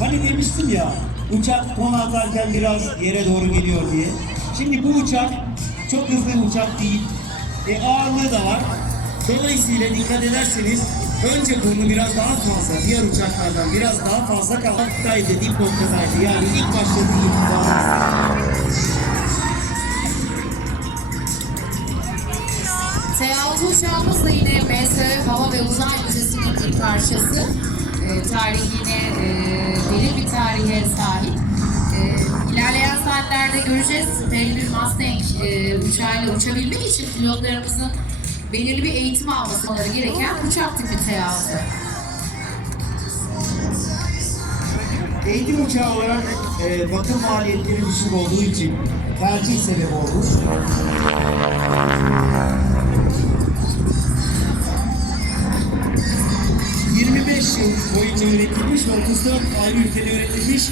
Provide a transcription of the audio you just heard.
Hani demiştim ya uçak konu atarken biraz yere doğru geliyor diye. Şimdi bu uçak çok hızlı uçak değil. E, ağırlığı da var. Dolayısıyla dikkat ederseniz önce burnu biraz daha fazla, diğer uçaklardan biraz daha fazla kalktaydı, dip noktadaydı. Yani ilk başladığı gibi. T6 uçağımız da yine MS Hava ve Uzay Müzesi'nin bir parçası. E, tarihine, e, tarihe sahip. E, saatlerde göreceğiz. Belli bir Mustang e, uçağıyla uçabilmek için pilotlarımızın belirli bir eğitim alması gereken uçak tipi T6. Eğitim uçağı olarak e, bakım maliyetleri düşük olduğu için tercih sebebi olmuş. ...25 yıl boyunca üretilmiş ve 34 ayrı ülkede üretilmiş